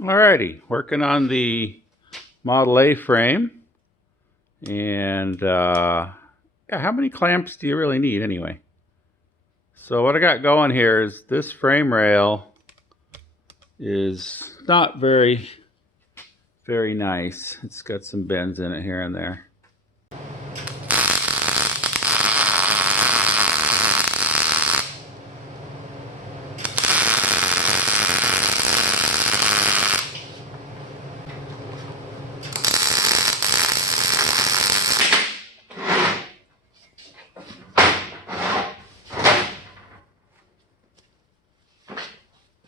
Alrighty, working on the Model A frame. And yeah, how many clamps do you really need anyway? So what I got going here is this frame rail is not very nice. It's got some bends in it here and there.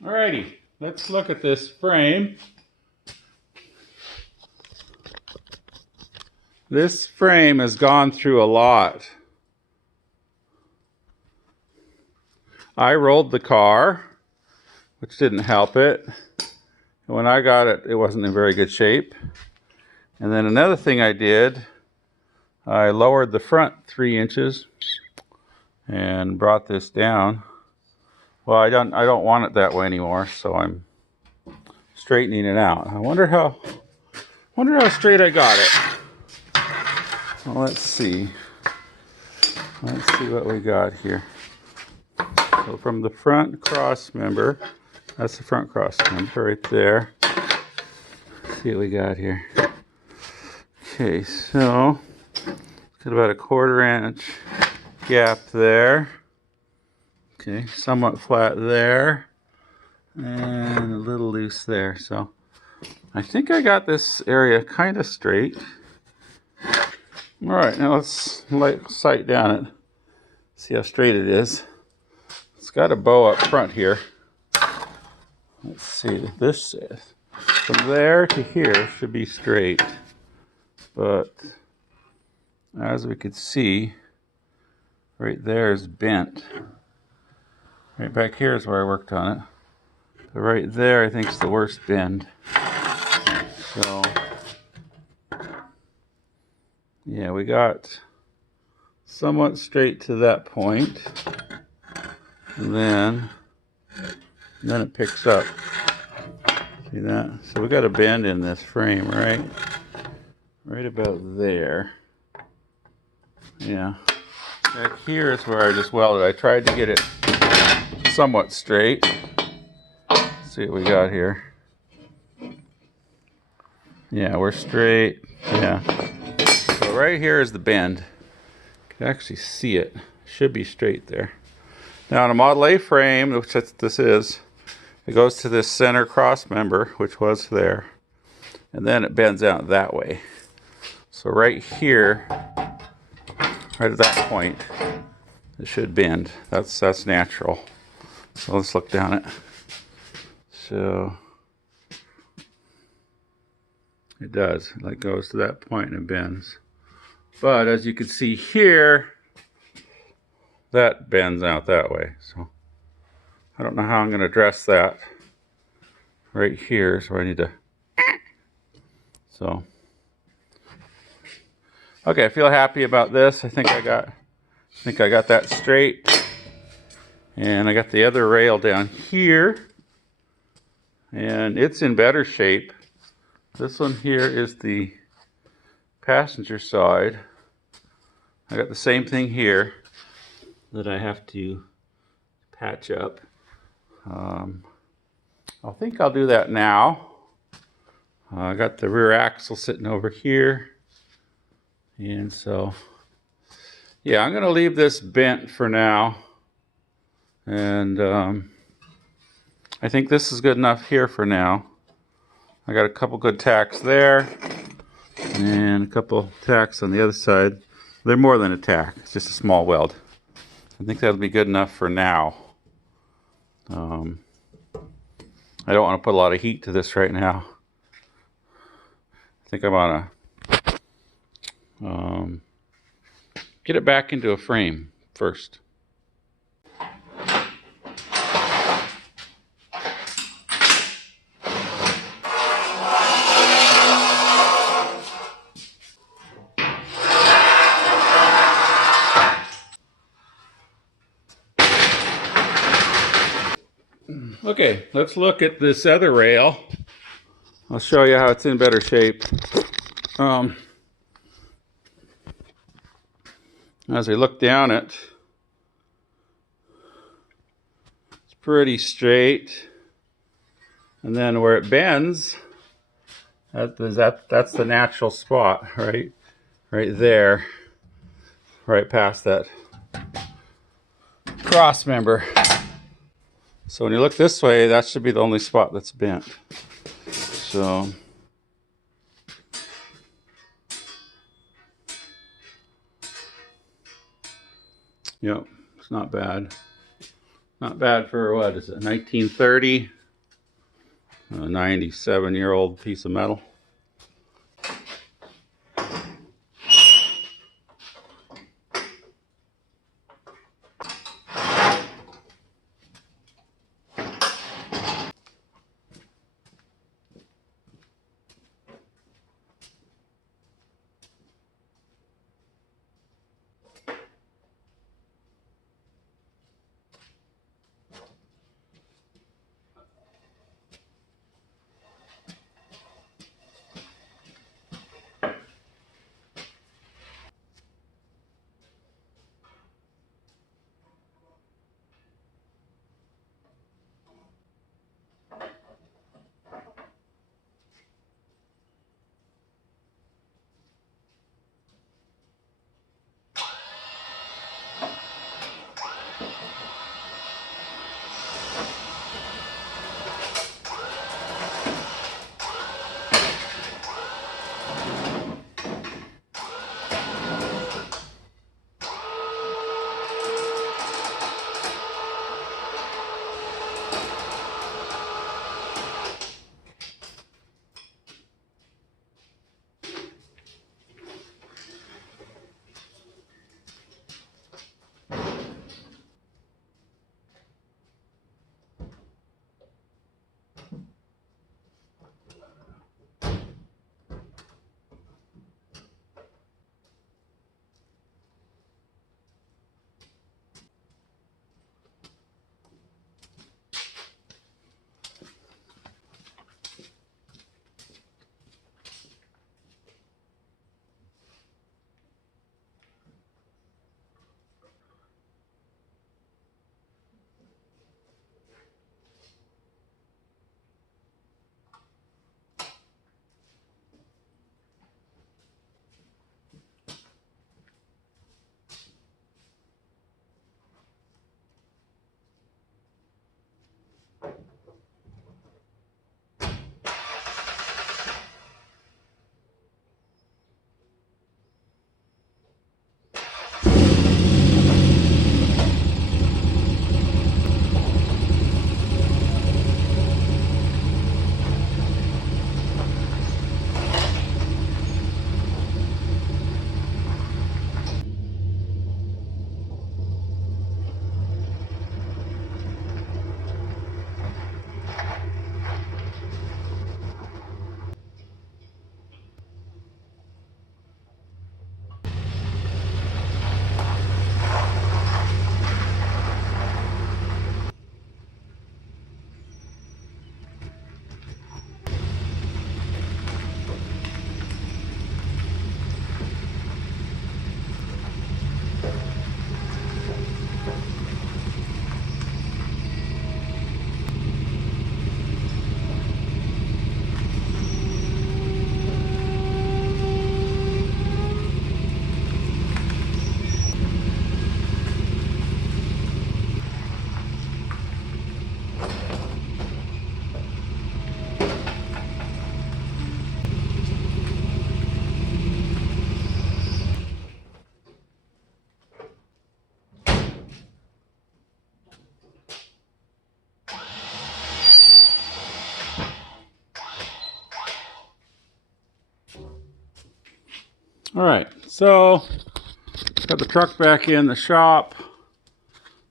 Alrighty, let's look at this frame. This frame has gone through a lot. I rolled the car, which didn't help it. When I got it, it wasn't in very good shape. And then another thing I did, I lowered the front 3 inches and brought this down. Well, I don't want it that way anymore, so I'm straightening it out. I wonder how straight I got it. Well, let's see. Let's see what we got here. So from the front cross member, that's the front cross member right there. Let's see what we got here. Okay, so got about a 1/4 inch gap there. Okay, somewhat flat there, and a little loose there. So I think I got this area kind of straight. All right, now let's sight down it, see how straight it is. It's got a bow up front here. Let's see, this is from there to here should be straight, but as we could see, right there is bent. Right back here is where I worked on it. But right there, I think, is the worst bend. So, yeah, we got somewhat straight to that point. And then it picks up. See that? So we got a bend in this frame, right about there. Yeah. Back here is where I just welded. I tried to get it somewhat straight. Let's see what we got here. Yeah, we're straight. Yeah. So right here is the bend. You can actually see it. Should be straight there. Now on a Model A frame, which this is, it goes to this center cross member, which was there, and then it bends out that way. So right here, right at that point, it should bend. That's natural. So let's look down it. So it does. It goes to that point and it bends. But as you can see here, that bends out that way. So I don't know how I'm going to address that right here. So I need to. So okay, I feel happy about this. I think I got that straight. And I got the other rail down here, and it's in better shape. This one here is the passenger side. I got the same thing here that I have to patch up. I think I'll do that now. I got the rear axle sitting over here, and so yeah, I'm gonna leave this bent for now. And I think this is good enough here for now. I got a couple good tacks there and a couple tacks on the other side. They're more than a tack, it's just a small weld. I think that'll be good enough for now. I don't want to put a lot of heat to this right now. I think I want to get it back into a frame first. Okay, let's look at this other rail I'll show you how it's in better shape. As I look down it, it's pretty straight. And then where it bends, that's the natural spot, right? Right there, right past that cross member. So when you look this way, that should be the only spot that's bent. So yep, it's not bad. Not bad for, what is it, 1930? A 97-year-old piece of metal. All right, so got the truck back in the shop.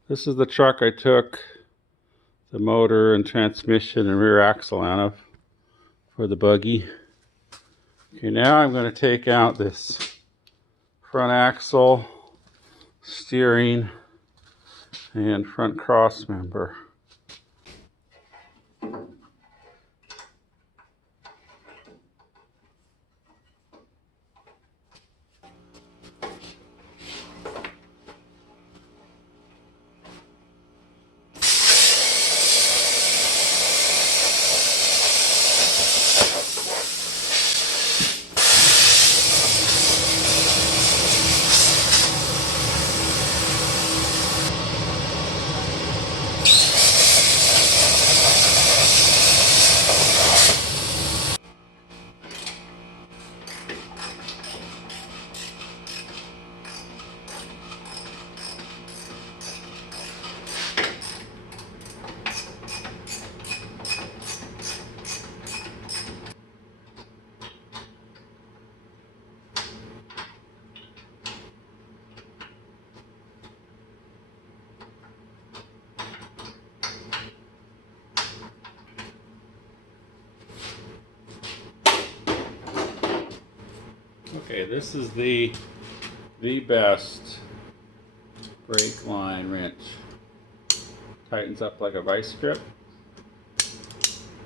This is the truck I took the motor and transmission and rear axle out of for the buggy. Okay, now I'm going to take out this front axle, steering, and front cross member. Okay, this is the best brake line wrench. Tightens up like a vice grip,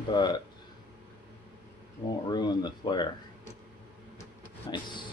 but won't ruin the flare. Nice.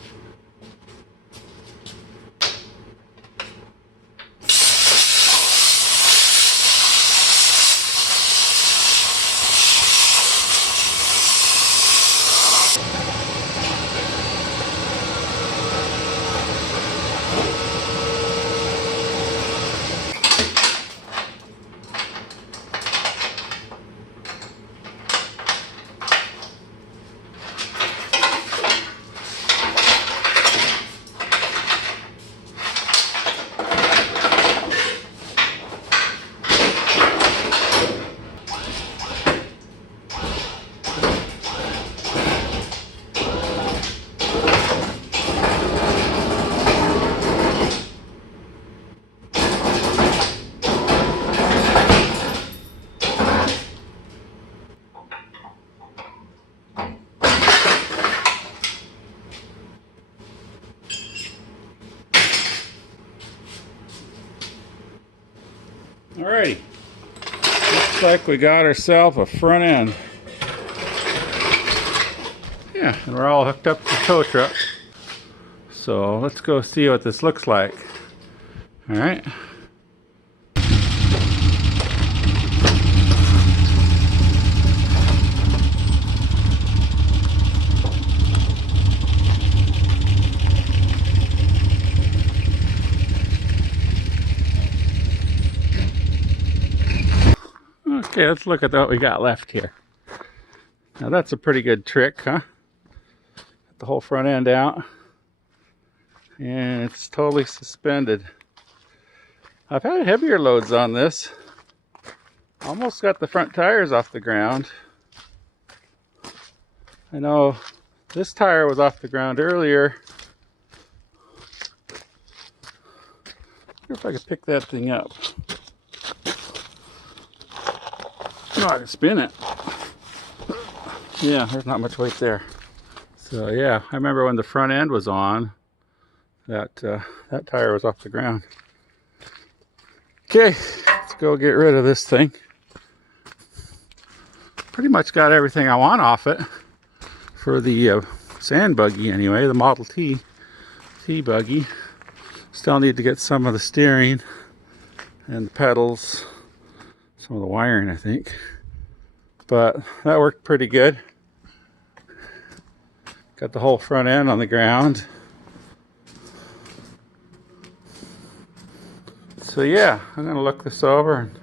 Alrighty, looks like we got ourselves a front end. Yeah, and we're all hooked up to the tow truck. So let's go see what this looks like. Alright. Okay, let's look at what we got left here. Now that's a pretty good trick, huh? Get the whole front end out. And it's totally suspended. I've had heavier loads on this. Almost got the front tires off the ground. I know this tire was off the ground earlier. I wonder if I could pick that thing up. No, I can spin it. Yeah, there's not much weight there. So yeah, I remember when the front end was on, that tire was off the ground. Okay, let's go get rid of this thing. Pretty much got everything I want off it for the sand buggy anyway, the Model T buggy. Still need to get some of the steering and the pedals, some of the wiring I think. But that worked pretty good. Got the whole front end on the ground. So yeah, I'm gonna look this over and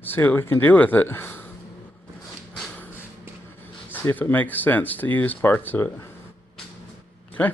see what we can do with it. See if it makes sense to use parts of it. Okay.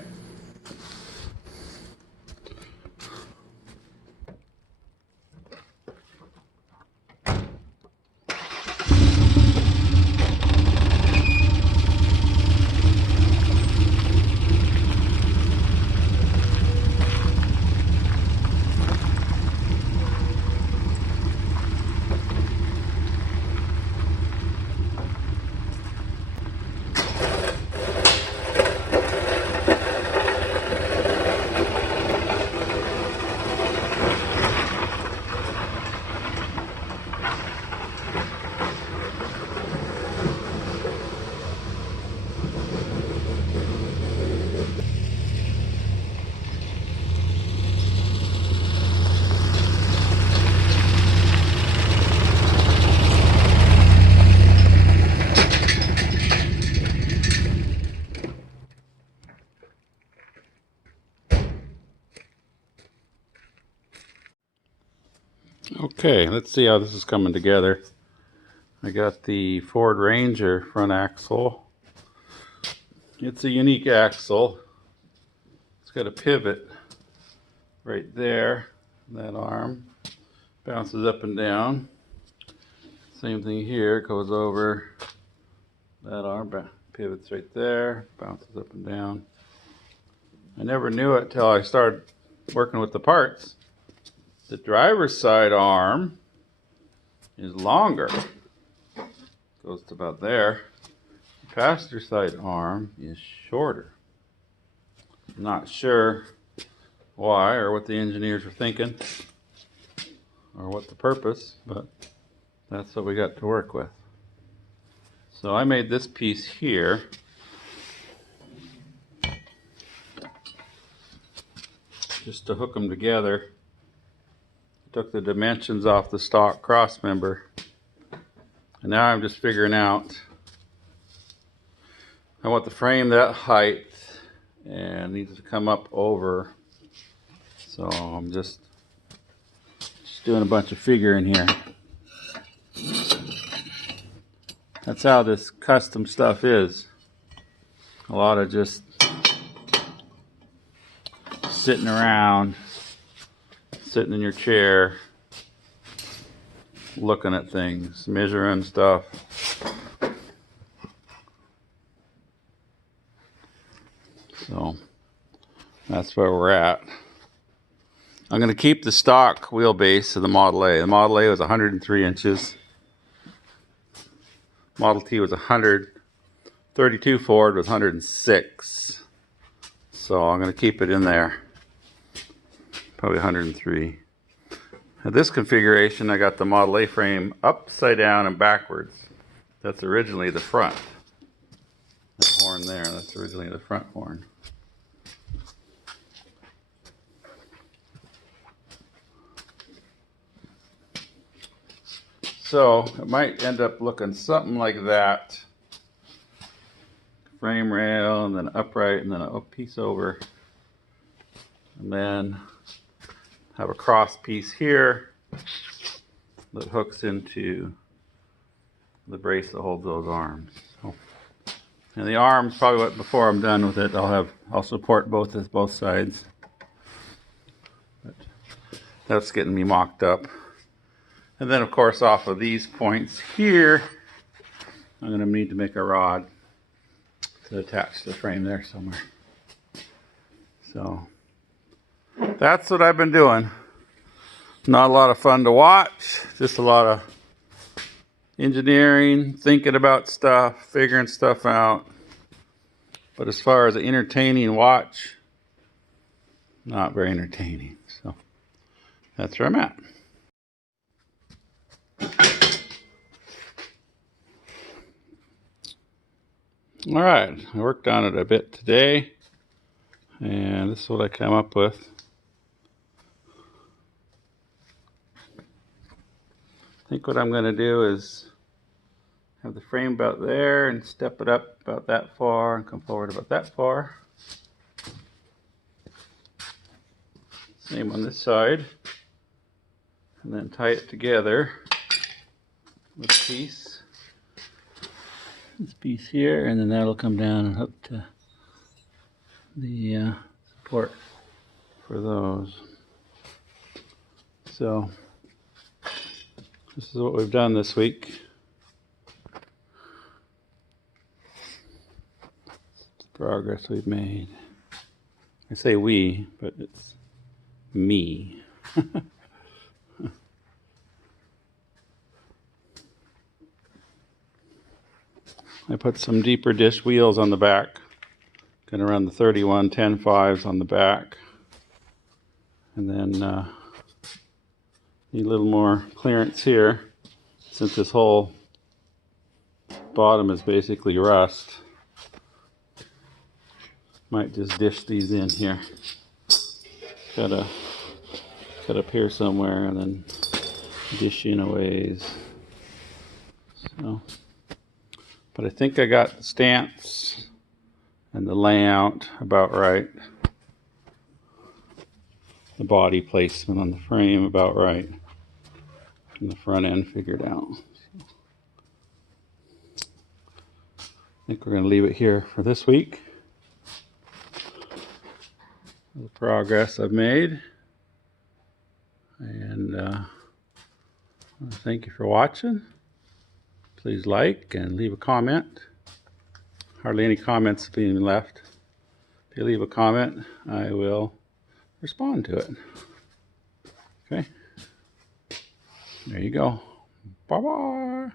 Okay, let's see how this is coming together. I got the Ford Ranger front axle. It's a unique axle. It's got a pivot right there. That arm bounces up and down. Same thing here, it goes over that arm, pivots right there, bounces up and down. I never knew it till I started working with the parts. The driver's side arm is longer. Goes to about there. The passenger side arm is shorter. Not sure why or what the engineers were thinking or what the purpose, but that's what we got to work with. So I made this piece here. Just to hook them together. Took the dimensions off the stock cross member. And now I'm just figuring out, I want the frame that height and needs to come up over. So I'm just doing a bunch of figuring here. That's how this custom stuff is. A lot of just sitting around, sitting in your chair, looking at things, measuring stuff. So that's where we're at. I'm going to keep the stock wheelbase of the Model A. The Model A was 103 inches. Model T was 100. 32 Ford was 106. So I'm going to keep it in there. Probably 103. At this configuration, I got the Model A frame upside down and backwards. That's originally the front. That horn there, that's originally the front horn. So it might end up looking something like that. Frame rail, and then upright, and then a piece over. And then have a cross piece here that hooks into the brace that holds those arms. So, and the arms, probably before I'm done with it, I'll support both sides. But that's getting me mocked up. And then of course off of these points here, I'm going to need to make a rod to attach the frame there somewhere. So that's what I've been doing. Not a lot of fun to watch, just a lot of engineering, thinking about stuff, figuring stuff out. But as far as an entertaining watch, not very entertaining. So that's where I'm at. All right, I worked on it a bit today, and this is what I came up with. I think what I'm going to do is have the frame about there and step it up about that far and come forward about that far. Same on this side. And then tie it together with a piece. This piece here, and then that'll come down and hook to the support for those. So this is what we've done this week. It's the progress we've made. I say we, but it's me. I put some deeper dish wheels on the back. Gonna run the 31 10.5s on the back. And then need a little more clearance here, since this whole bottom is basically rust. Might just dish these in here. Cut up here somewhere and then dish in a ways. So. But I think I got the stance and the layout about right. The body placement on the frame about right. And the front end figured out. I think we're going to leave it here for this week. The progress I've made. And thank you for watching. Please like and leave a comment. Hardly any comments being left. If you leave a comment, I will respond to it. Okay. There you go. Bye-bye.